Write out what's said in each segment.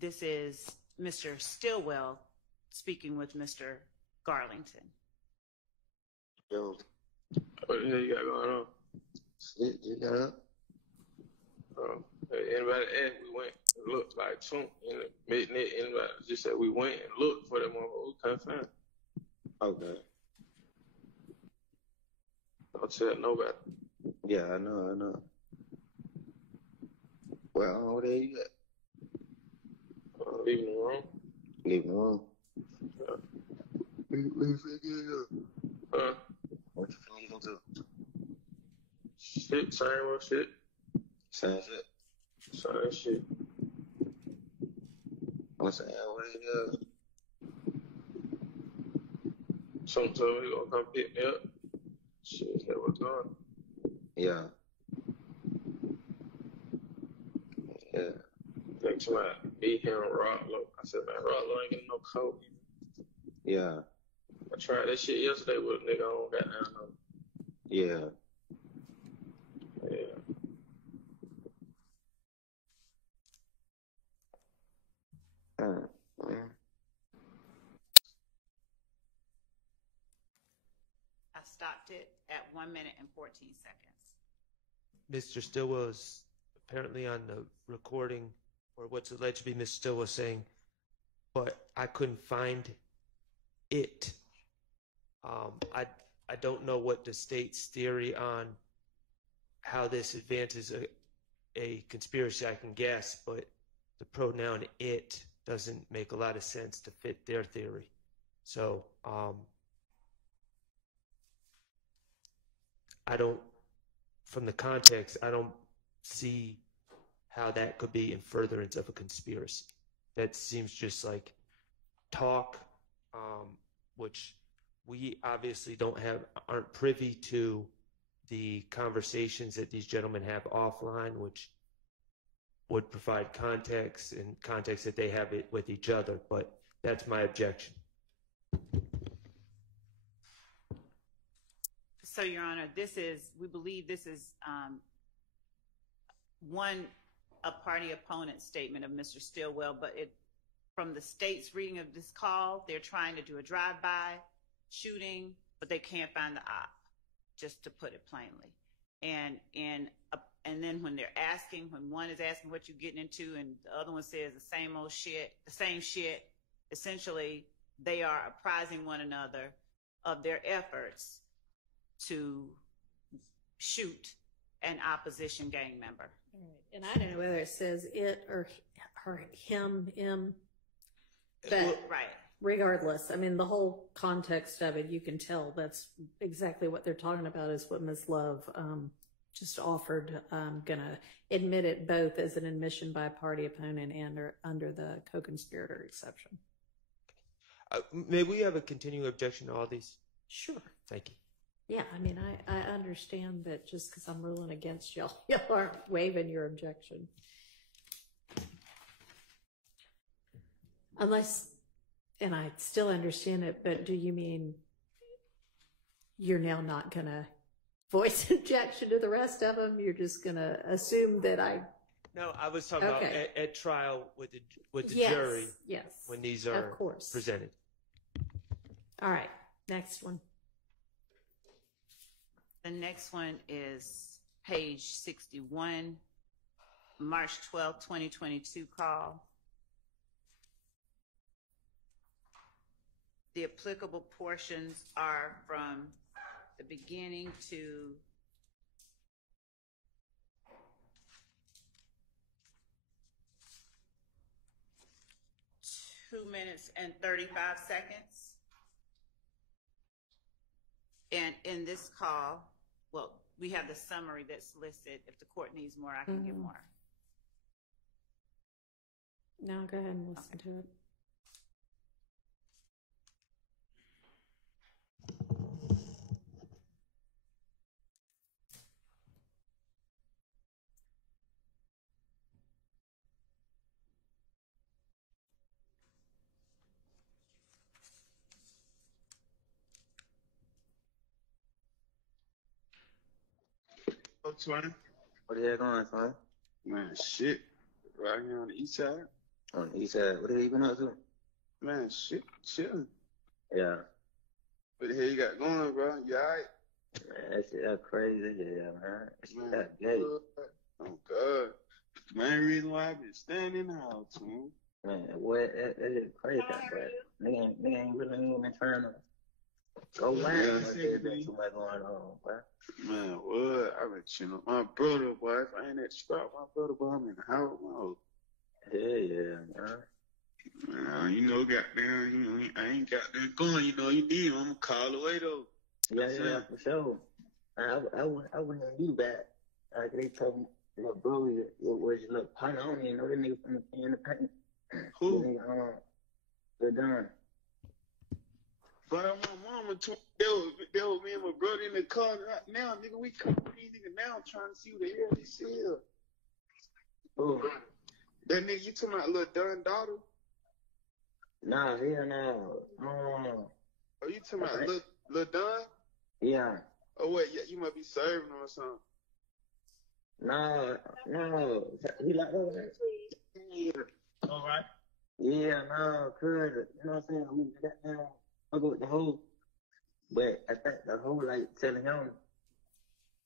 this is Mr. Stillwell speaking with Mr. Garlington. Yo. What the hell you got going on? Shit, you got up? Anybody asked, we went and looked like Trump in the mid-net. Anybody just said we went and looked for that motherfucker. We couldn't find it. Okay. Don't tell nobody. Yeah, I know. Well, what the hell you got? Leaving the room. Leaving the room? Yeah. What you finna get? Huh? What you finna get into? Shit, same old shit. Same shit. Same shit. I'm saying, what you got? Some told me he gonna come pick me up. Shit, that was going. Yeah. Yeah. Think to my me here on Rollo. I said, man, Rollo ain't getting no coat. Yeah. I tried that shit yesterday with a nigga I don't got down though. Yeah. Yeah. I stopped it at 1 minute and 14 seconds. Mr. Stillwell is apparently on the recording, or what's alleged to be Ms. Stillwell saying, but I couldn't find it. I don't know what the state's theory on how this advances a conspiracy. I can guess, but the pronoun it doesn't make a lot of sense to fit their theory. So I don't, from the context, I don't see how that could be in furtherance of a conspiracy. That seems just like talk, which we obviously aren't privy to the conversations that these gentlemen have offline, which would provide context and context that they have it with each other. But that's my objection. So, Your Honor, we believe this is a party opponent statement of Mr. Stillwell, but from the state's reading of this call, they're trying to do a drive-by shooting, but they can't find the op, just to put it plainly. And then when one is asking what you're getting into and the other one says the same shit, essentially they are apprising one another of their efforts to shoot an opposition gang member. Right. And I don't know whether it says it or him, but right. Regardless, I mean, the whole context of it, you can tell that's exactly what they're talking about is what Ms. Love just offered. Gonna admit it both as an admission by a party opponent and under the co-conspirator exception. May we have a continuing objection to all these? Sure. Thank you. Yeah, I mean, I understand that just because I'm ruling against y'all aren't waiving your objection. Unless, and I still understand it, but do you mean you're now not going to voice objection to the rest of them? You're just going to assume that No, I was talking about at trial with the yes, jury. Yes. When these are presented. All right. Next one. The next one is page 61, March 12, 2022 call. The applicable portions are from the beginning to (2 minutes and 35 seconds). And in this call, well, we have the summary that's listed. If the court needs more, I can get more. No, go ahead and listen to it. Twin. What the hell going on, son? Man, shit. Right here on the east side. On the east side. What have you been up to? Man, shit, chilling. Yeah. What the hell you got going, bro? You alright? Man, that shit that crazy. Yeah, man. That shit Man, that gay. oh, God. Main reason why I been standing in the house, man. Man, what? That is crazy, but nigga ain't really even trying to go wild. There's been too much going on, bro. Man, what? I been chilling with my brother, boy. If I ain't at the spot, my brother, boy, I'm in the house, man. Yeah, man. Man, you know, goddamn, you know, I ain't got that going, you know, you need, I'm gonna call away, though. Yeah, for sure. I wouldn't you back. Like they told me, little bro, it was your little partner. I don't even know that nigga from the paint. Who? That nigga, Lil Dee. But my mama told they was me and my brother in the car right now, nigga. We come with these niggas now trying to see who the hell this is. Who? That nigga, you talking about Lil Dee daughter? Nah, hell no. Oh, you talking about Lil Dee? Yeah. Oh, wait, yeah, you might be serving him or something. No. He like, oh, yeah. All right. Yeah, no, cuz, you know what I'm saying? We got down, I go with the whole, but I think the whole, like, telling him,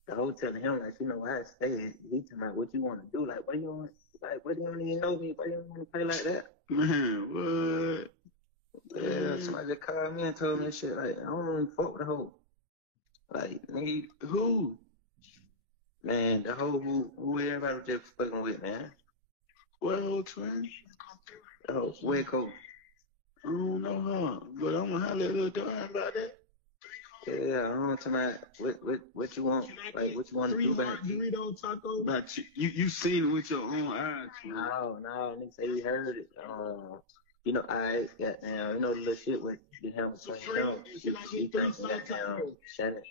like, you know, I stayed, he talking about what you want to do, like, what do you want, like, what do you don't even know me, why you don't want to play like that? Man, what? Yeah, somebody just called me and told me shit, like, I don't even fuck with the whole, like, nigga, Who? man, the whole, who everybody was just fucking with, man. What old twin? The whole, Waco. I don't know her, but I'm gonna holler at Lil Dee about that. Yeah, I don't know tonight. What you want? Like, what you want to do back? But you seen it with your own eyes. No, nigga say he heard it. You know, I got down. You know the little shit with the hell between them. She thinks that down Shannon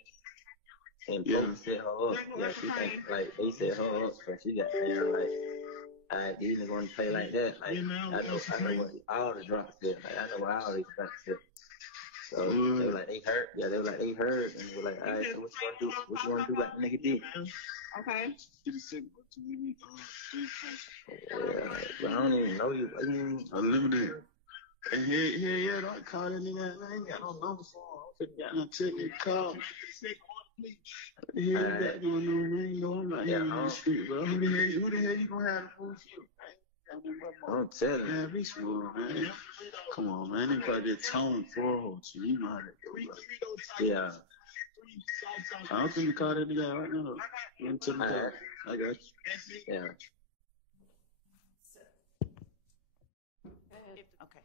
and Paige set her up. Yeah, she think like they set her up, so she got down like. Alright, these niggas want to play like that. Like, I know what all the drops did. Like, I know what all these drops did. So they were like, they heard. Yeah, they were like, they heard. And they were like, all right, so what you want to do? What you want to do like the nigga did? Okay. Yeah, but I don't even know you. I mean, Unlimited. And yeah, don't call that nigga. I ain't got no number for him. I'm finna check his call. What the hell you got going on, man? You know, I'm not here on the street, bro. Who the hell you gonna have to fool you? don't tell him. Man, be smooth, man. Come on, man. They probably just tone for you. You know how that go, bro. Yeah. I'm finna call that nigga right now. Until the call. I got you. Yeah. Okay.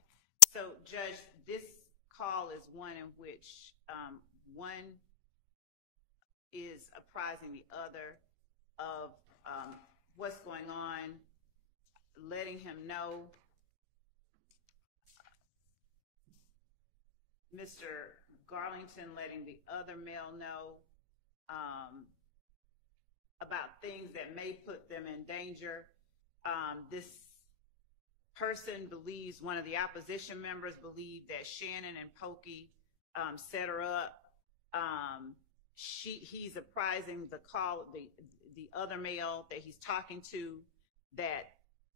So, Judge, this call is one in which one is apprising the other of what's going on, letting him know. Mr. Garlington letting the other male know about things that may put them in danger. This person believes, one of the opposition members believed that Shannon and Pokey set her up. He's apprising the other male that he's talking to that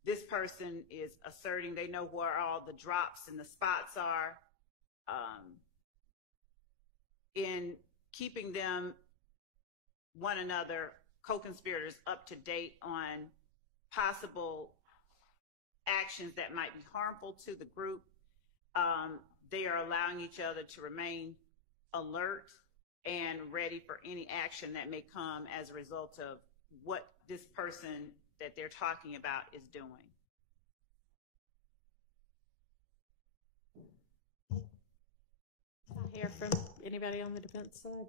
this person is asserting they know where all the drops and the spots are, in keeping them, one another, co-conspirators, up to date on possible actions that might be harmful to the group. They are allowing each other to remain alert and ready for any action that may come as a result of what this person that they're talking about is doing. I hear from anybody on the defense side.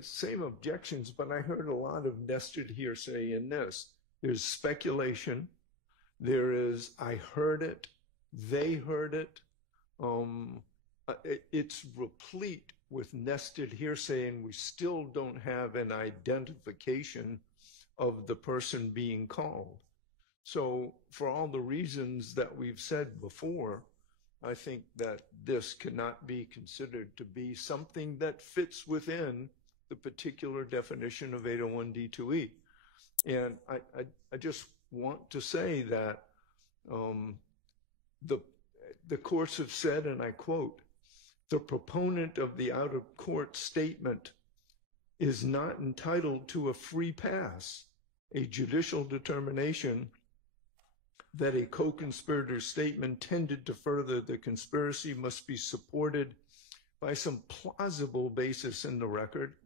Same objections, but I heard a lot of nested hearsay in this. There's speculation. There is, I heard it, they heard it. It's replete with nested hearsay, and we still don't have an identification of the person being called. So for all the reasons that we've said before, I think that this cannot be considered to be something that fits within the particular definition of 801D2E. And I just want to say that the courts have said, and I quote, "The proponent of the out-of-court statement is not entitled to a free pass. A judicial determination that a co-conspirator's statement tended to further the conspiracy must be supported by some plausible basis in the record.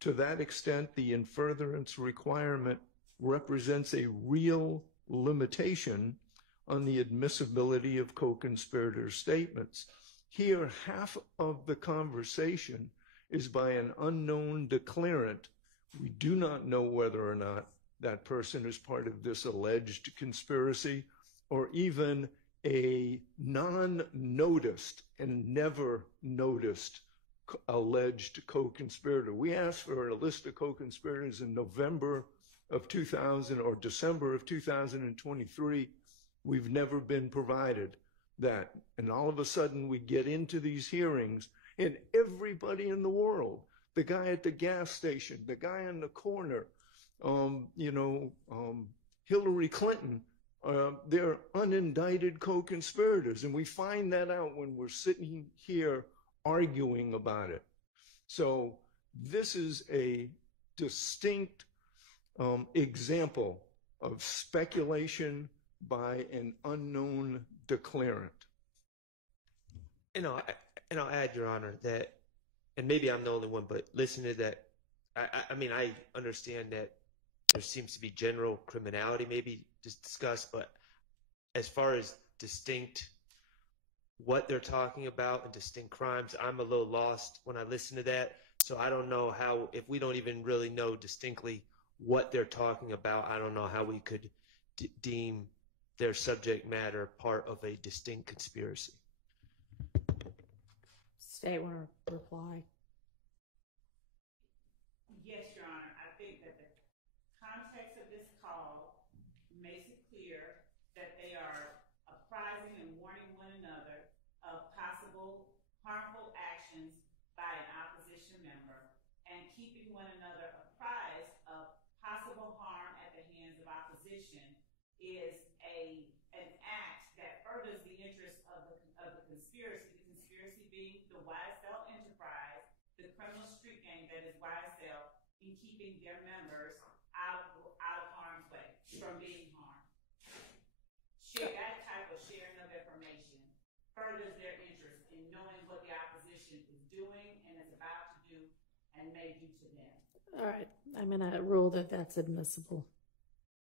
To that extent, the in furtherance requirement represents a real limitation on the admissibility of co-conspirator statements." Here, half of the conversation is by an unknown declarant. We do not know whether or not that person is part of this alleged conspiracy, or even a non-noticed and never noticed alleged co-conspirator. We asked for a list of co-conspirators in November of 2000 or December of 2023. We've never been provided that. And all of a sudden we get into these hearings and everybody in the world, the guy at the gas station, the guy on the corner, Hillary Clinton, they're unindicted co-conspirators. And we find that out when we're sitting here arguing about it. So this is a distinct example of speculation by an unknown declarant. And I'll add, Your Honor, that, and maybe I'm the only one, but listen to that. I mean, I understand that there seems to be general criminality maybe just discussed, but as far as distinct what they're talking about and distinct crimes, I'm a little lost when I listen to that. So I don't know how, if we don't even really know distinctly what they're talking about, I don't know how we could deem their subject matter part of a distinct conspiracy. State want to reply? Yes, Your Honor. I think that the context of this call makes it clear that they are apprising and warning one another of possible harmful actions by an opposition member and keeping one another apprised of possible harm at the hands of opposition is an act that furthers the interest of the conspiracy. The conspiracy being the YSL enterprise, the criminal street gang that is YSL, in keeping their members out of harm's way, from being harmed. That type of sharing of information furthers their interest in knowing what the opposition is doing and is about to do and may do to them. All right, I'm going to rule that that's admissible.